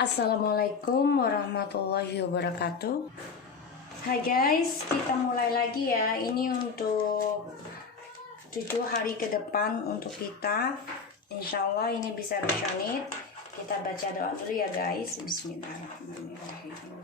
Assalamualaikum warahmatullahi wabarakatuh. Hai guys, kita mulai lagi ya. Ini untuk 7 hari ke depan untuk kita. Insya Allah ini bisa resonate. Kita baca doa dulu ya guys. Bismillahirrahmanirrahim.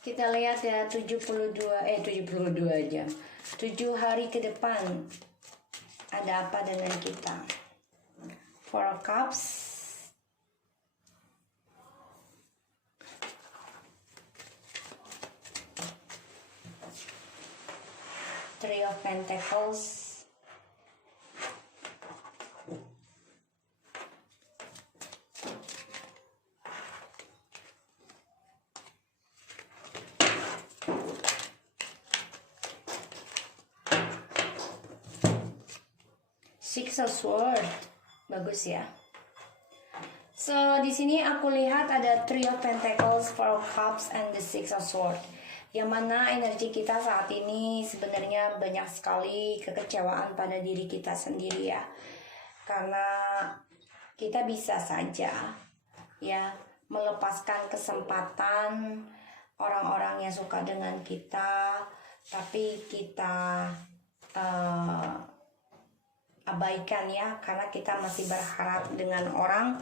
Kita lihat ya 72 jam. 7 hari ke depan ada apa dengan kita. Four of Cups, Three of Pentacles, Six of Swords. Bagus ya. So di sini aku lihat ada Three of Pentacles, Four of Cups, and the Six of Swords. Yang mana energi kita saat ini sebenarnya banyak sekali kekecewaan pada diri kita sendiri ya. Karena kita bisa saja ya melepaskan kesempatan orang-orang yang suka dengan kita, tapi kita abaikan ya, karena kita masih berharap dengan orang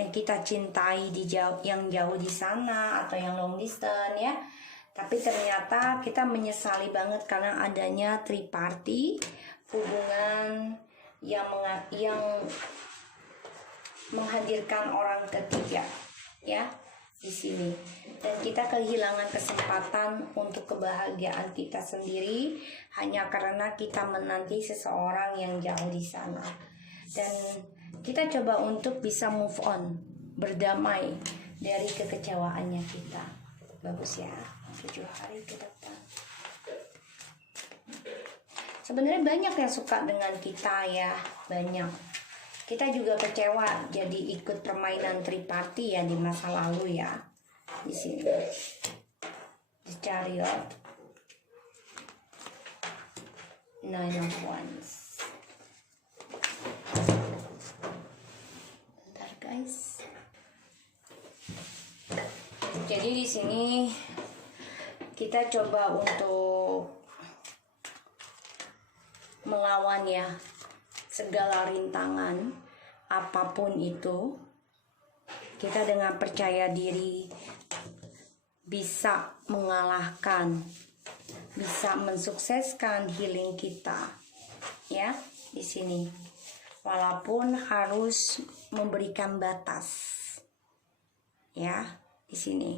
yang kita cintai yang jauh di sana atau yang long distance ya. Tapi ternyata kita menyesali banget karena adanya triparty, hubungan yang menghadirkan orang ketiga ya di sini. Dan kita kehilangan kesempatan untuk kebahagiaan kita sendiri hanya karena kita menanti seseorang yang jauh di sana. Dan kita coba untuk bisa move on, berdamai dari kekecewaannya kita. Bagus ya, 7 hari ke depan. Sebenarnya banyak yang suka dengan kita ya, banyak. Kita juga kecewa jadi ikut permainan triparty ya di masa lalu ya. Di sini The Chariot, Nine of Wands. Bentar guys. Jadi di sini kita coba untuk melawan ya segala rintangan apapun itu. Kita dengan percaya diri bisa mengalahkan, bisa mensukseskan healing kita ya di sini. Walaupun harus memberikan batas ya di sini.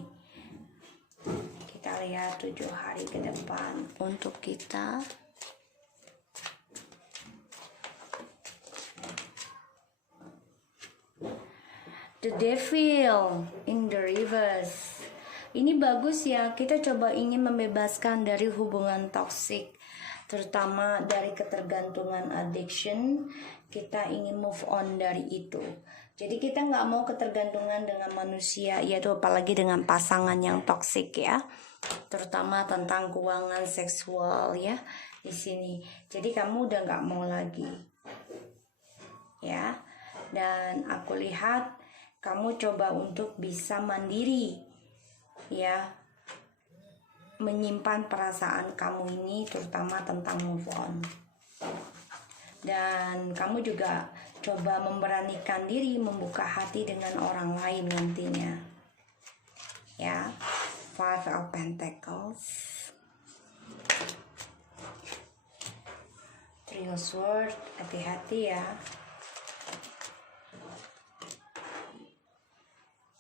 Kita lihat 7 hari ke depan untuk kita. The Devil in the reverse. Ini bagus ya, kita coba ingin membebaskan dari hubungan toksik, terutama dari ketergantungan addiction. Kita ingin move on dari itu. Jadi kita nggak mau ketergantungan dengan manusia, yaitu apalagi dengan pasangan yang toksik ya, terutama tentang keuangan seksual ya di sini. Jadi kamu udah nggak mau lagi ya. Dan aku lihat kamu coba untuk bisa mandiri ya, menyimpan perasaan kamu ini terutama tentang move on. Dan kamu juga coba memberanikan diri membuka hati dengan orang lain nantinya ya. Five of Pentacles, Three of Swords. Hati-hati ya.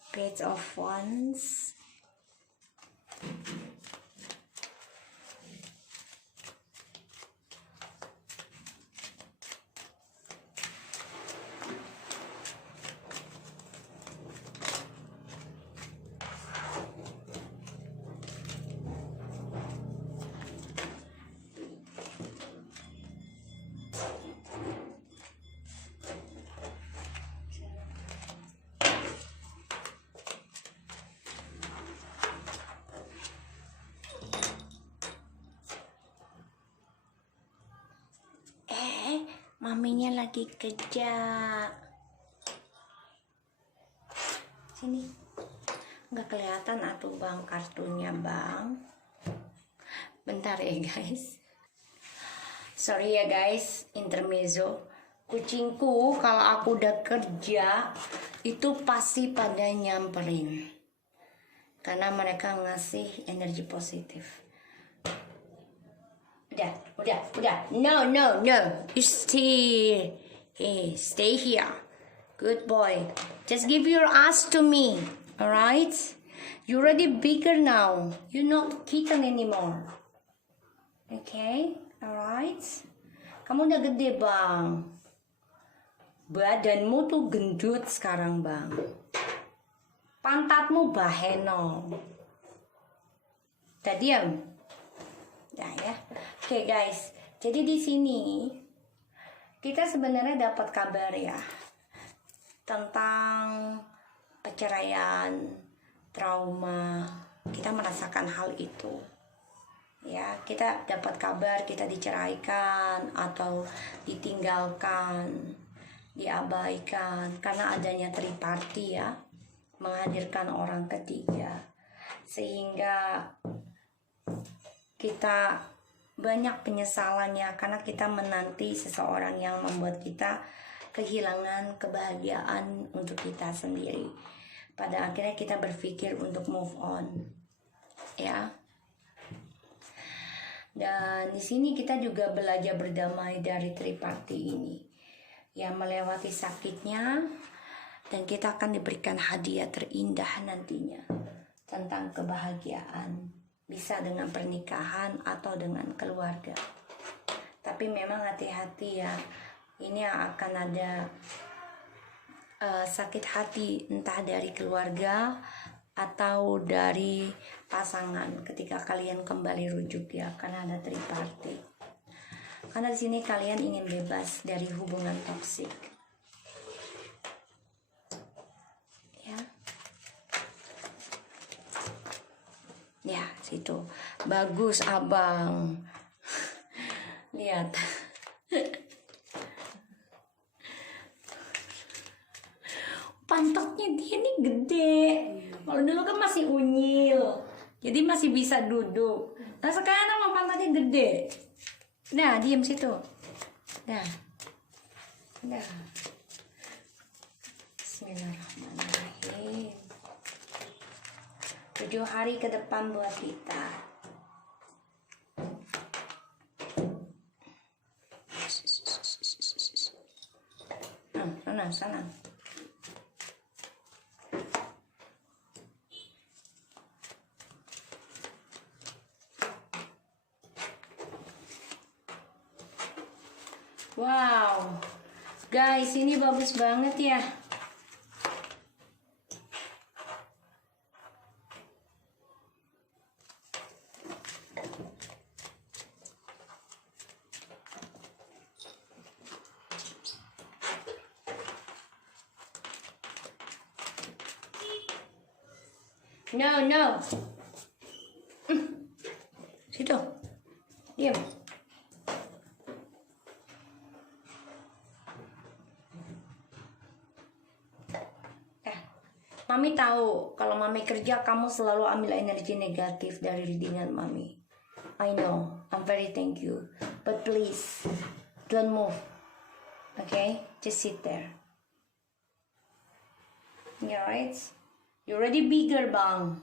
Page of Wands, maminya lagi kerja. Sini. Nggak kelihatan atuh bang kartunya bang. Bentar ya guys. Sorry ya guys, intermezzo. Kucingku kalau aku udah kerja itu pasti pada nyamperin. Karena mereka ngasih energi positif. Udah. No. You stay. Hey, stay here. Good boy. Just give your ass to me. Alright? You're already bigger now. You're not kitten anymore. Okay? Alright? Kamu udah gede, bang. Badanmu tuh gendut sekarang, bang. Pantatmu baheno. Udah diam? Nah ya. Oke guys, jadi di sini kita sebenarnya dapat kabar ya tentang perceraian, trauma. Kita merasakan hal itu. Ya, kita dapat kabar kita diceraikan atau ditinggalkan, diabaikan karena adanya third party ya, menghadirkan orang ketiga. Sehingga kita banyak penyesalannya karena kita menanti seseorang yang membuat kita kehilangan kebahagiaan untuk kita sendiri. Pada akhirnya kita berpikir untuk move on, ya. Dan di sini kita juga belajar berdamai dari triparti ini, ya, melewati sakitnya, dan kita akan diberikan hadiah terindah nantinya tentang kebahagiaan. Bisa dengan pernikahan atau dengan keluarga. Tapi memang hati-hati ya. Ini akan ada sakit hati entah dari keluarga atau dari pasangan ketika kalian kembali rujuk ya, karena ada triparty. Karena di sini kalian ingin bebas dari hubungan toksik. Ya, situ. Bagus, abang. Lihat. Pantoknya dia nih gede. Kalau dulu kan masih unyil. Jadi masih bisa duduk. Nah, sekarang mah pantatnya gede. Nah, diam situ. Nah. Bismillahirrahmanirrahim. 7 hari ke depan buat kita. Sana. Wow, guys, ini bagus banget ya. No. Situ. Diam. Mami tahu kalau mami kerja kamu selalu ambil energi negatif dari readingan mami. I know. I'm very thank you. But please don't move. Okay? Just sit there. You right? You're already bigger, bang.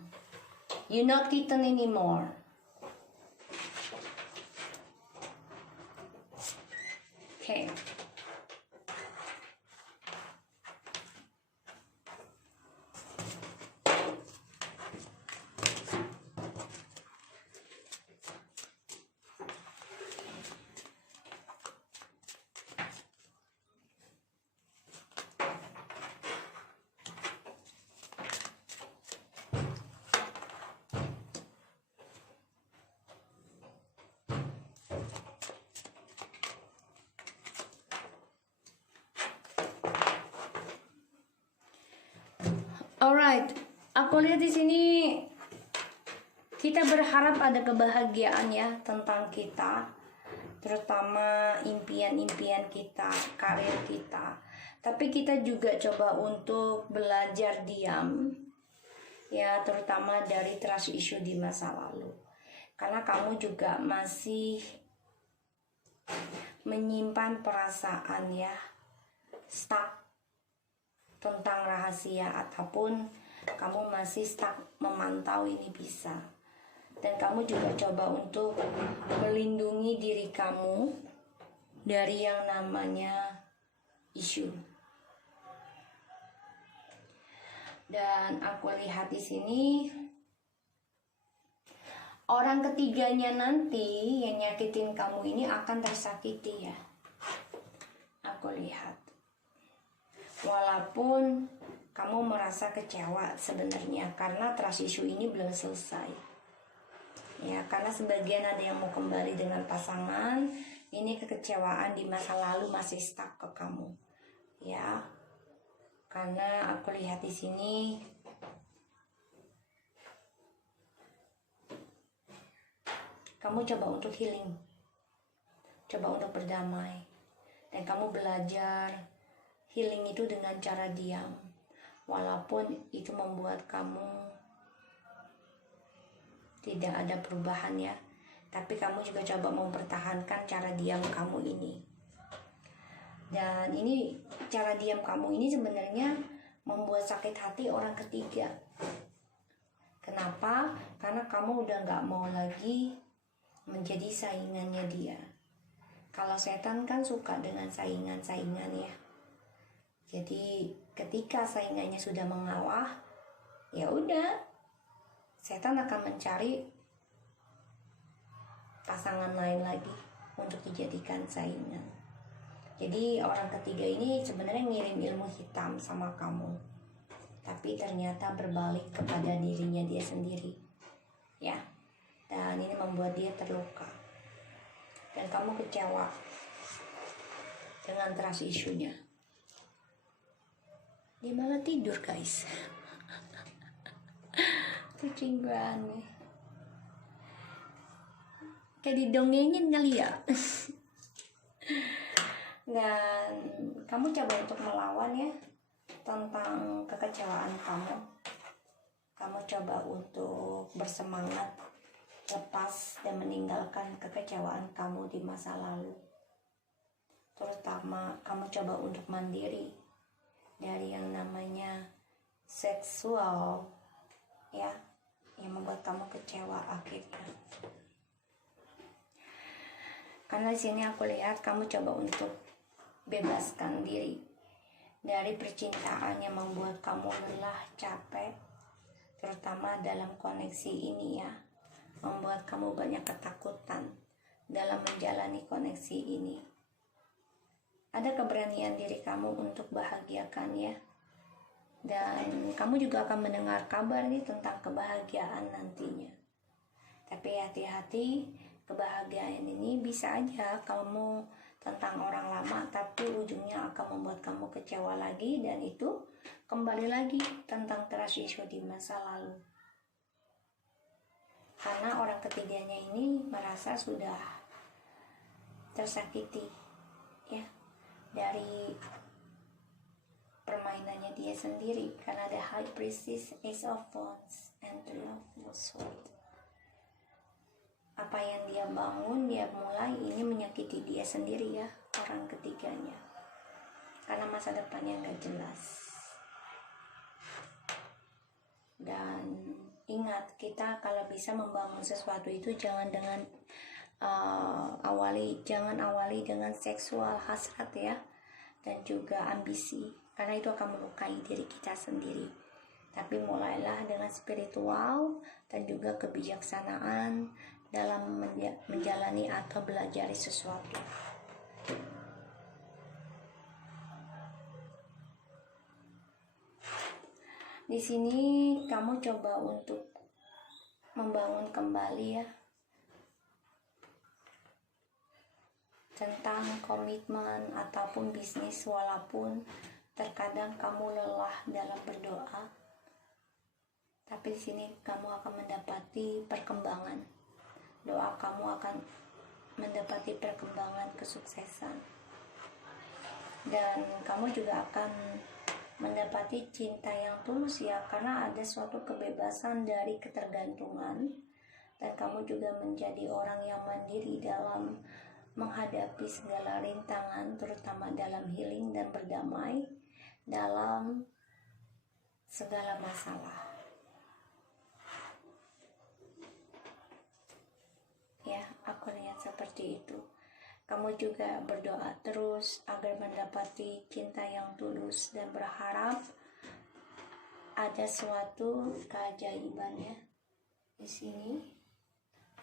You're not kitten anymore. Okay. Alright, aku lihat di sini kita berharap ada kebahagiaan ya tentang kita, terutama impian-impian kita, karir kita. Tapi kita juga coba untuk belajar diam, ya, terutama dari trust issue di masa lalu. Karena kamu juga masih menyimpan perasaan, ya, stuck tentang rahasia, ataupun kamu masih stuck memantau ini bisa. Dan kamu juga coba untuk melindungi diri kamu dari yang namanya isu. Dan aku lihat di sini orang ketiganya nanti yang nyakitin kamu ini akan tersakiti, ya. Aku lihat. Walaupun kamu merasa kecewa sebenarnya karena trust issue ini belum selesai. Ya, karena sebagian ada yang mau kembali dengan pasangan, ini kekecewaan di masa lalu masih stuck ke kamu. Ya. Karena aku lihat di sini kamu coba untuk healing, coba untuk berdamai, dan kamu belajar healing itu dengan cara diam, walaupun itu membuat kamu tidak ada perubahan, ya. Tapi kamu juga coba mempertahankan cara diam kamu ini. Dan ini cara diam kamu ini sebenarnya membuat sakit hati orang ketiga. Kenapa? Karena kamu udah gak mau lagi menjadi saingannya dia. Kalau setan kan suka dengan saingan-saingan, ya. Jadi ketika saingannya sudah mengalah, ya udah, setan akan mencari pasangan lain lagi untuk dijadikan saingan. Jadi orang ketiga ini sebenarnya ngirim ilmu hitam sama kamu, tapi ternyata berbalik kepada dirinya dia sendiri, ya. Dan ini membuat dia terluka, dan kamu kecewa dengan trust issue-nya. Dia malah tidur, guys. Kucing gue aneh, kayak didongengin kali, ya. Dan kamu coba untuk melawan, ya, tentang kekecewaan kamu. Kamu coba untuk bersemangat, lepas dan meninggalkan kekecewaan kamu di masa lalu. Terutama kamu coba untuk mandiri dari yang namanya seksual, ya, yang membuat kamu kecewa akhirnya. Karena di sini aku lihat kamu coba untuk bebaskan diri dari percintaan yang membuat kamu lelah, capek, terutama dalam koneksi ini, ya. Membuat kamu banyak ketakutan dalam menjalani koneksi ini. Ada keberanian diri kamu untuk bahagiakan, ya. Dan kamu juga akan mendengar kabar nih tentang kebahagiaan nantinya. Tapi hati-hati, kebahagiaan ini bisa aja kamu tentang orang lama, tapi ujungnya akan membuat kamu kecewa lagi, dan itu kembali lagi tentang trust issue di masa lalu. Karena orang ketiganya ini merasa sudah tersakiti, ya, dari permainannya dia sendiri. Karena ada High Priestess, Ace of Wands, and Three of Swords. Apa yang dia bangun, dia mulai, ini menyakiti dia sendiri, ya, orang ketiganya. Karena masa depannya gak jelas. Dan ingat, kita kalau bisa membangun sesuatu itu jangan dengan jangan awali dengan seksual hasrat, ya, dan juga ambisi, karena itu akan melukai diri kita sendiri. Tapi mulailah dengan spiritual dan juga kebijaksanaan dalam menjalani atau belajar sesuatu. Di sini kamu coba untuk membangun kembali, ya, tentang komitmen ataupun bisnis, walaupun terkadang kamu lelah dalam berdoa. Tapi di sini kamu akan mendapati perkembangan. Doa kamu akan mendapati perkembangan kesuksesan. Dan kamu juga akan mendapati cinta yang tulus ya, karena ada suatu kebebasan dari ketergantungan, dan kamu juga menjadi orang yang mandiri dalam menghadapi segala rintangan, terutama dalam healing dan berdamai dalam segala masalah. Ya, aku lihat seperti itu. Kamu juga berdoa terus agar mendapati cinta yang tulus dan berharap ada suatu keajaiban ya di sini.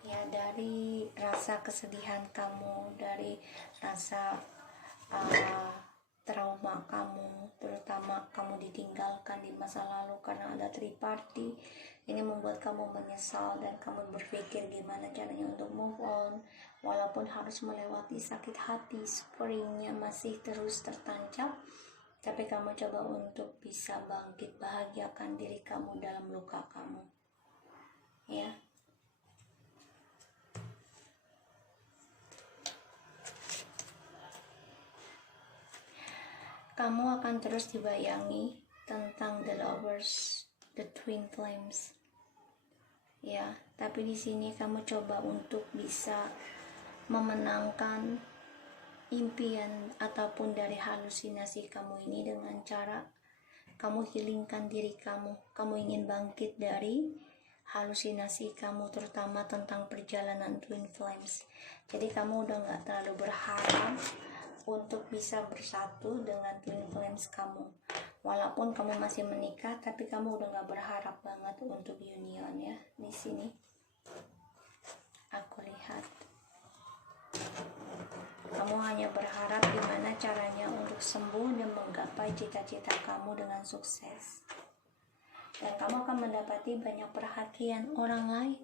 Ya, dari rasa kesedihan kamu, dari rasa trauma kamu, terutama kamu ditinggalkan di masa lalu karena ada third party, ini membuat kamu menyesal dan kamu berpikir gimana caranya untuk move on, walaupun harus melewati sakit hati, springnya masih terus tertancap, tapi kamu coba untuk bisa bangkit, bahagiakan diri kamu dalam luka kamu ya. Kamu akan terus dibayangi tentang the lovers, the twin flames. Ya, tapi di sini kamu coba untuk bisa memenangkan impian ataupun dari halusinasi kamu ini dengan cara kamu healingkan diri kamu. Kamu ingin bangkit dari halusinasi kamu, terutama tentang perjalanan twin flames. Jadi kamu udah gak terlalu berharap untuk bisa bersatu dengan twin flames kamu. Walaupun kamu masih menikah, tapi kamu udah gak berharap banget untuk union ya. Di sini aku lihat kamu hanya berharap gimana caranya untuk sembuh dan menggapai cita-cita kamu dengan sukses. Dan kamu akan mendapati banyak perhatian orang lain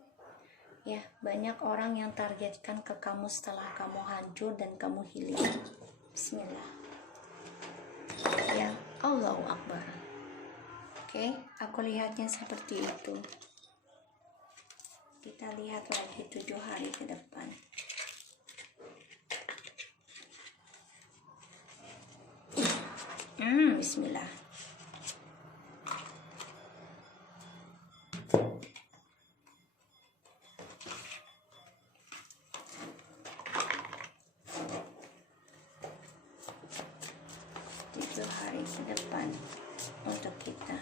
ya, banyak orang yang targetkan ke kamu setelah kamu hancur dan kamu healing. Bismillah ya, Allahu Akbar. Oke, aku lihatnya seperti itu. Kita lihat lagi 7 hari ke depan. Bismillah. Hari ke depan untuk kita.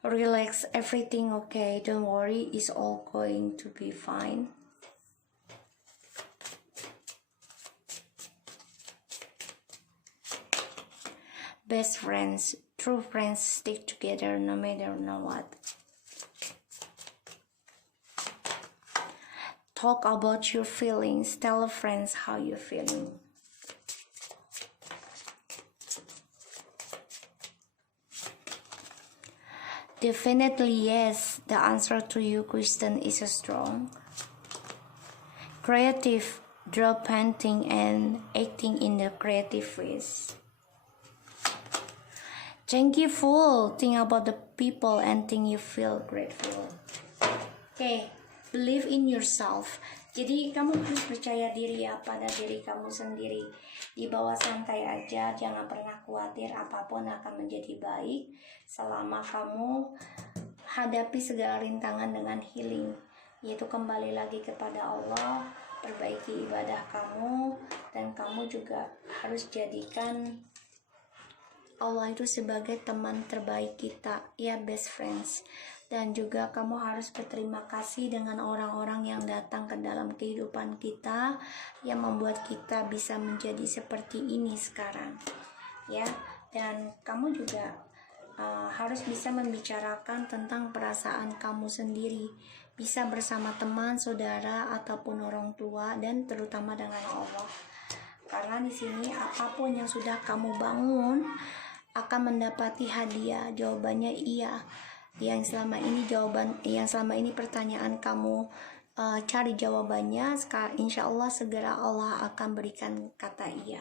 Relax, everything okay, don't worry, it's all going to be fine. Best friends, true friends stick together no matter what. Talk about your feelings. Tell friends how you're feeling. Definitely yes. The answer to your question is strong. Creative, draw, painting, and acting in the creative ways. Thankful, think about the people and think you feel grateful. Okay. Believe in yourself. Jadi kamu harus percaya diri ya pada diri kamu sendiri. Dibawa santai aja, jangan pernah khawatir, apapun akan menjadi baik selama kamu hadapi segala rintangan dengan healing, yaitu kembali lagi kepada Allah, perbaiki ibadah kamu, dan kamu juga harus jadikan Allah itu sebagai teman terbaik kita, ya, best friends. Dan juga kamu harus berterima kasih dengan orang-orang yang datang ke dalam kehidupan kita, yang membuat kita bisa menjadi seperti ini sekarang ya. Dan kamu juga harus bisa membicarakan tentang perasaan kamu sendiri, bisa bersama teman, saudara, ataupun orang tua, dan terutama dengan Allah. Karena di sini apapun yang sudah kamu bangun akan mendapati hadiah. Jawabannya iya. Yang selama ini pertanyaan kamu cari jawabannya, insya Allah segera Allah akan berikan kata iya.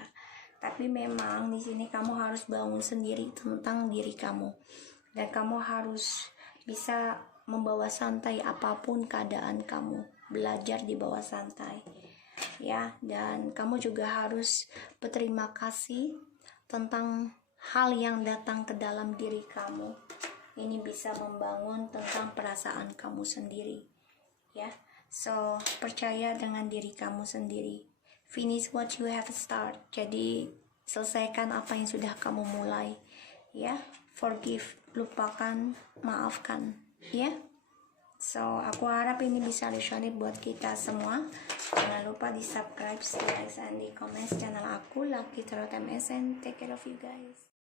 Tapi memang di sini kamu harus bangun sendiri tentang diri kamu, dan kamu harus bisa membawa santai apapun keadaan kamu. Belajar di bawah santai. Ya, dan kamu juga harus berterima kasih tentang hal yang datang ke dalam diri kamu. Ini bisa membangun tentang perasaan kamu sendiri. Ya, so percaya dengan diri kamu sendiri. Finish what you have start. Jadi selesaikan apa yang sudah kamu mulai. Ya, forgive, lupakan, maafkan. Ya. So, aku harap ini bisa resonate buat kita semua. Jangan lupa di subscribe, like, and di comment channel aku, Lucky Tarot MSN. Take care of you guys.